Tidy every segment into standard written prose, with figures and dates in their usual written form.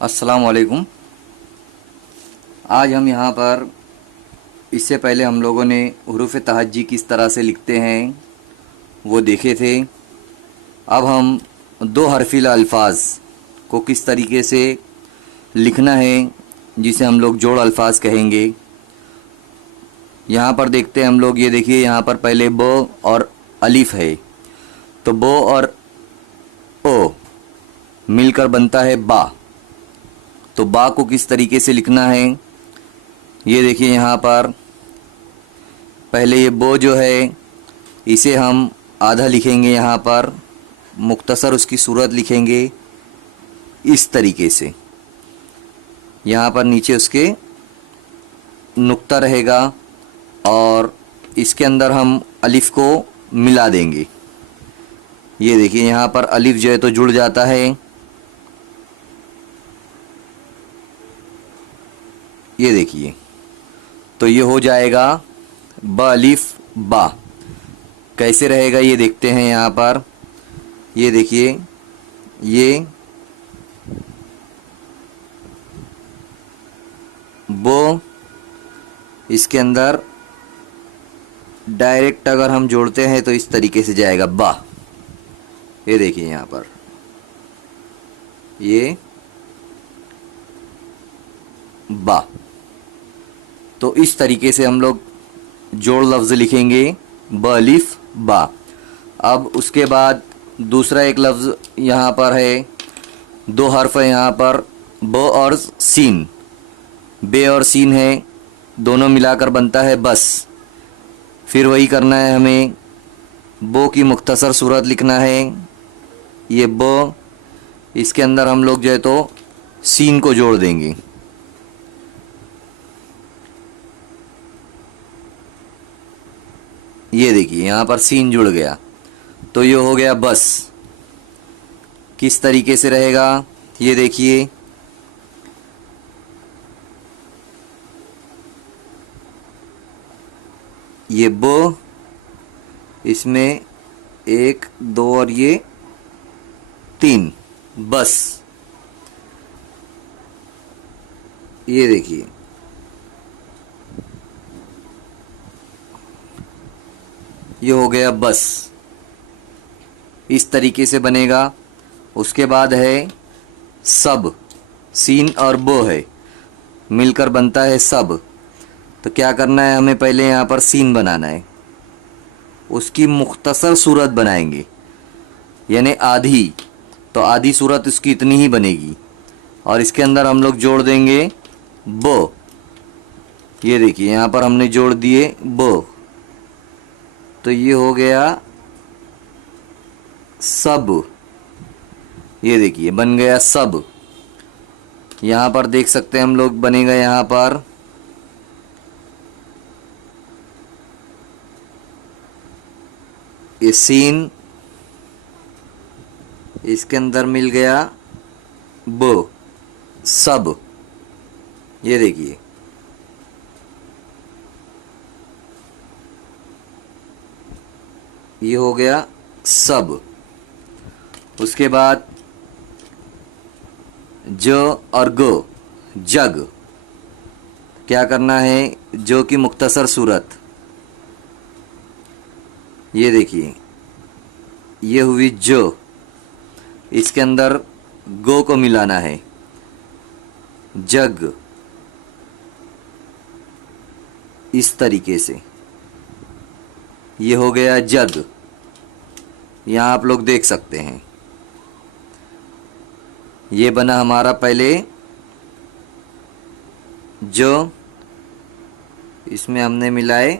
अस्सलाम वालेकुम। आज हम यहाँ पर इससे पहले हम लोगों ने हुरूफ़ तहज्जी किस तरह से लिखते हैं वो देखे थे। अब हम दो हरफिल अल्फाज को किस तरीके से लिखना है जिसे हम लोग जोड़ अल्फाज कहेंगे, यहाँ पर देखते हैं हम लोग। ये देखिए, यहाँ पर पहले ब और अलिफ है, तो ब और ओ मिलकर बनता है बा। तो बा को किस तरीके से लिखना है, ये देखिए। यहाँ पर पहले ये बो जो है इसे हम आधा लिखेंगे, यहाँ पर मुख्तसर उसकी सूरत लिखेंगे इस तरीके से। यहाँ पर नीचे उसके नुक्ता रहेगा और इसके अंदर हम अलिफ को मिला देंगे। ये देखिए, यहाँ पर अलिफ जो है तो जुड़ जाता है। ये देखिए, तो ये हो जाएगा ब अलिफ बा। कैसे रहेगा ये देखते हैं। यहाँ पर ये देखिए, ये बो, इसके अंदर डायरेक्ट अगर हम जोड़ते हैं तो इस तरीके से जाएगा बा। ये देखिए, यहाँ पर ये बा। तो इस तरीके से हम लोग जोड़ लफ्ज़ लिखेंगे, ब अलिफ बा। अब उसके बाद दूसरा एक लफ्ज़ यहाँ पर है, दो हर्फ है यहाँ पर, ब और सीन। बे और सीन है, दोनों मिलाकर बनता है बस। फिर वही करना है हमें, बो की मुख्तसर सूरत लिखना है। ये ब, इसके अंदर हम लोग जो है तो सीन को जोड़ देंगे। ये देखिए, यहाँ पर सीन जुड़ गया, तो ये हो गया बस। किस तरीके से रहेगा ये देखिए, ये ब, इसमें एक दो और ये तीन, बस। ये देखिए, ये हो गया बस। इस तरीके से बनेगा। उसके बाद है सब, सीन और बो है, मिलकर बनता है सब। तो क्या करना है हमें, पहले यहाँ पर सीन बनाना है, उसकी मुख्तसर सूरत बनाएंगे, यानी आधी। तो आधी सूरत उसकी इतनी ही बनेगी और इसके अंदर हम लोग जोड़ देंगे बो। ये देखिए, यहाँ पर हमने जोड़ दिए बो, तो ये हो गया सब। ये देखिए, बन गया सब। यहाँ पर देख सकते हैं हम लोग, बनेगा यहाँ पर ये सीन, इसके अंदर मिल गया बो, सब। ये देखिए, ये हो गया सब। उसके बाद जो और गो, जग। क्या करना है, जो की मुख्तसर सूरत। ये देखिए, ये हुई जो, इसके अंदर गो को मिलाना है, जग। इस तरीके से ये हो गया जग। यहाँ आप लोग देख सकते हैं, ये बना हमारा पहले जो, इसमें हमने मिलाए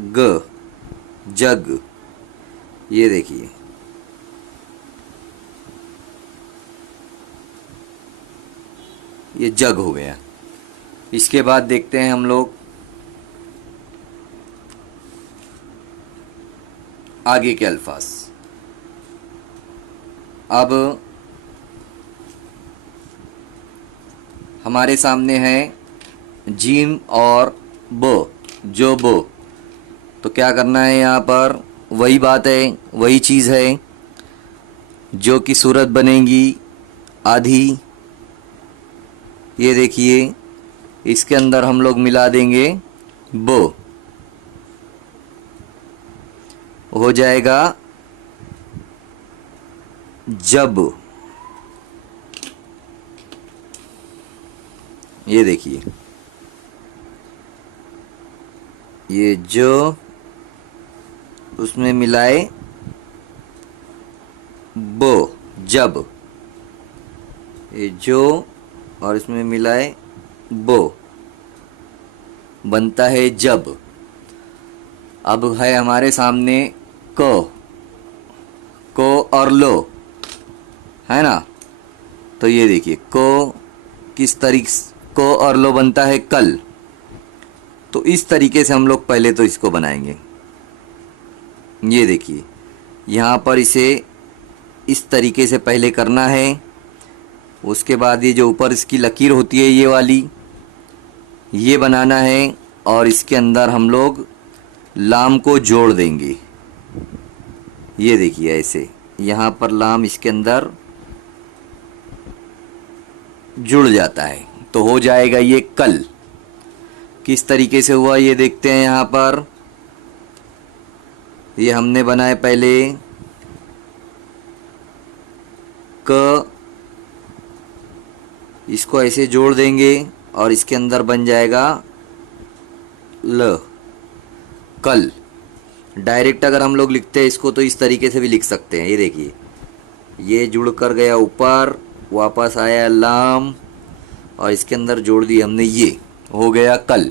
ग, जग। ये देखिए, ये जग हो गया। इसके बाद देखते हैं हम लोग आगे के अल्फाज। अब हमारे सामने है जीम और बो, जो बो। तो क्या करना है, यहाँ पर वही बात है, वही चीज़ है। जो की सूरत बनेगी आधी, ये देखिए इसके अंदर हम लोग मिला देंगे बो, हो जाएगा जब। ये देखिए ये जो उसमें मिलाए बो, जब। ये जो और इसमें मिलाए बो बनता है जब। अब है हमारे सामने को और लो, है ना। तो ये देखिए को किस तरीके को और लो बनता है कल। तो इस तरीके से हम लोग पहले तो इसको बनाएंगे। ये देखिए यहाँ पर इसे इस तरीके से पहले करना है। उसके बाद ये जो ऊपर इसकी लकीर होती है ये वाली, ये बनाना है और इसके अंदर हम लोग लाम को जोड़ देंगे। ये देखिए ऐसे यहाँ पर लाम इसके अंदर जुड़ जाता है तो हो जाएगा ये कल। किस तरीके से हुआ ये देखते हैं। यहाँ पर ये हमने बनाए पहले क, इसको ऐसे जोड़ देंगे और इसके अंदर बन जाएगा ल, कल। डायरेक्ट अगर हम लोग लिखते हैं इसको तो इस तरीके से भी लिख सकते हैं। ये देखिए ये जुड़ कर गया ऊपर, वापस आया लाम और इसके अंदर जोड़ दी हमने, ये हो गया कल।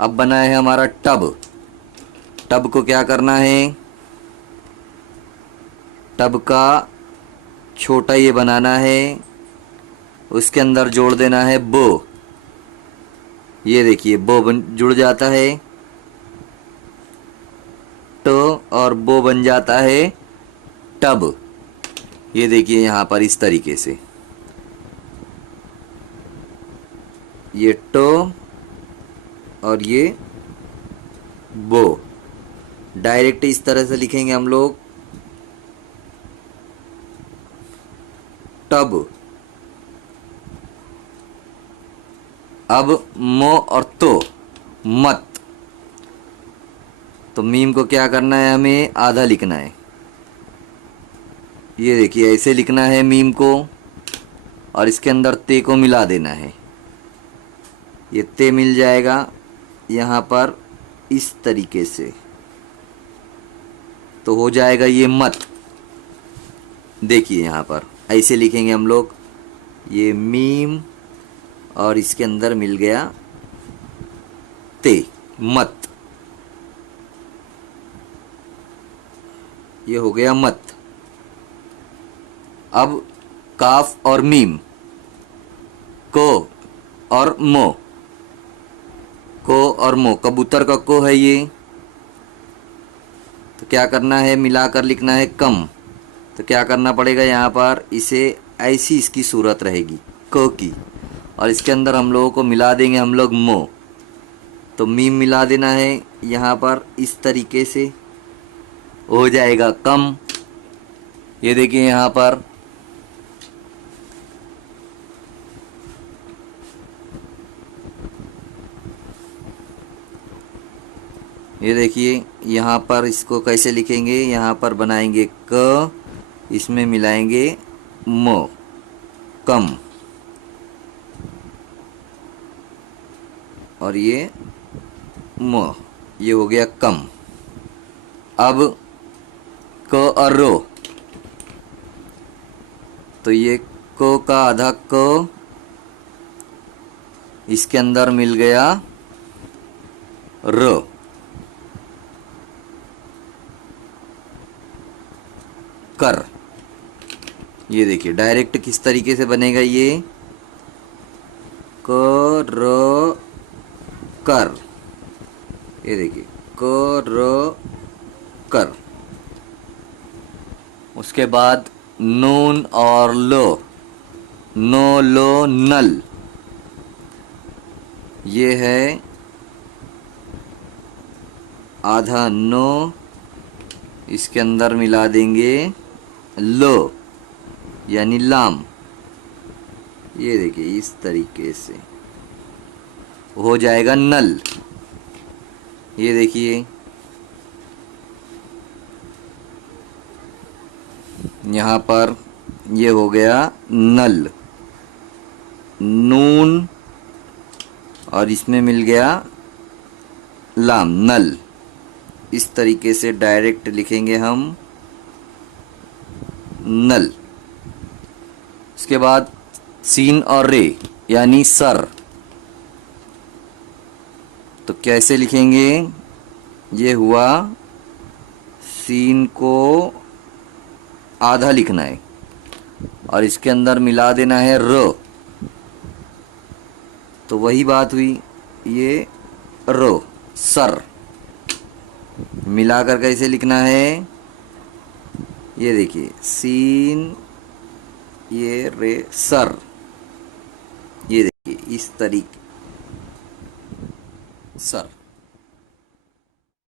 अब बना है हमारा टब। टब को क्या करना है, टब का छोटा ये बनाना है, उसके अंदर जोड़ देना है बो। ये देखिए बो जुड़ जाता है, टो और बो बन जाता है टब। ये देखिए यहाँ पर इस तरीके से ये टो और ये बो। डायरेक्ट इस तरह से लिखेंगे हम लोग टब। अब मो और तो मत, तो मीम को क्या करना है, हमें आधा लिखना है। ये देखिए ऐसे लिखना है मीम को और इसके अंदर ते को मिला देना है। ये ते मिल जाएगा यहाँ पर इस तरीके से, तो हो जाएगा ये मत। देखिए यहाँ पर ऐसे लिखेंगे हम लोग, ये मीम और इसके अंदर मिल गया ते, मत। ये हो गया मत। अब काफ और मीम, को और मो, को और मो, कबूतर का को है ये, तो क्या करना है, मिलाकर लिखना है कम। तो क्या करना पड़ेगा, यहाँ पर इसे ऐसी इसकी सूरत रहेगी को की, और इसके अंदर हम लोगों को मिला देंगे हम लोग मो। तो मीम मिला देना है यहाँ पर इस तरीके से, हो जाएगा कम। ये देखिए यहाँ पर ये देखिए यहाँ पर इसको कैसे लिखेंगे, यहाँ पर बनाएंगे क, इसमें मिलाएंगे मो, कम, और ये मो, ये हो गया कम। अब क और रो, तो ये को का आधा को, इसके अंदर मिल गया रो, कर। ये देखिए डायरेक्ट किस तरीके से बनेगा, ये क रो कर। ये देखिए क रो कर। उसके बाद नून और लो, नो लो नल। ये है आधा नो, इसके अंदर मिला देंगे लो यानी लाम, ये देखिए इस तरीके से हो जाएगा नल। ये देखिए यहाँ पर ये हो गया नल, नून और इसमें मिल गया लाम, नल। इस तरीके से डायरेक्ट लिखेंगे हम नल। इसके बाद सीन और रे यानी सर, तो कैसे लिखेंगे? ये हुआ, सीन को आधा लिखना है और इसके अंदर मिला देना है र, तो वही बात हुई, ये रो, सर। मिलाकर कैसे लिखना है? ये देखिए सीन, ये रे, सर। ये देखिए इस तरीके, सर।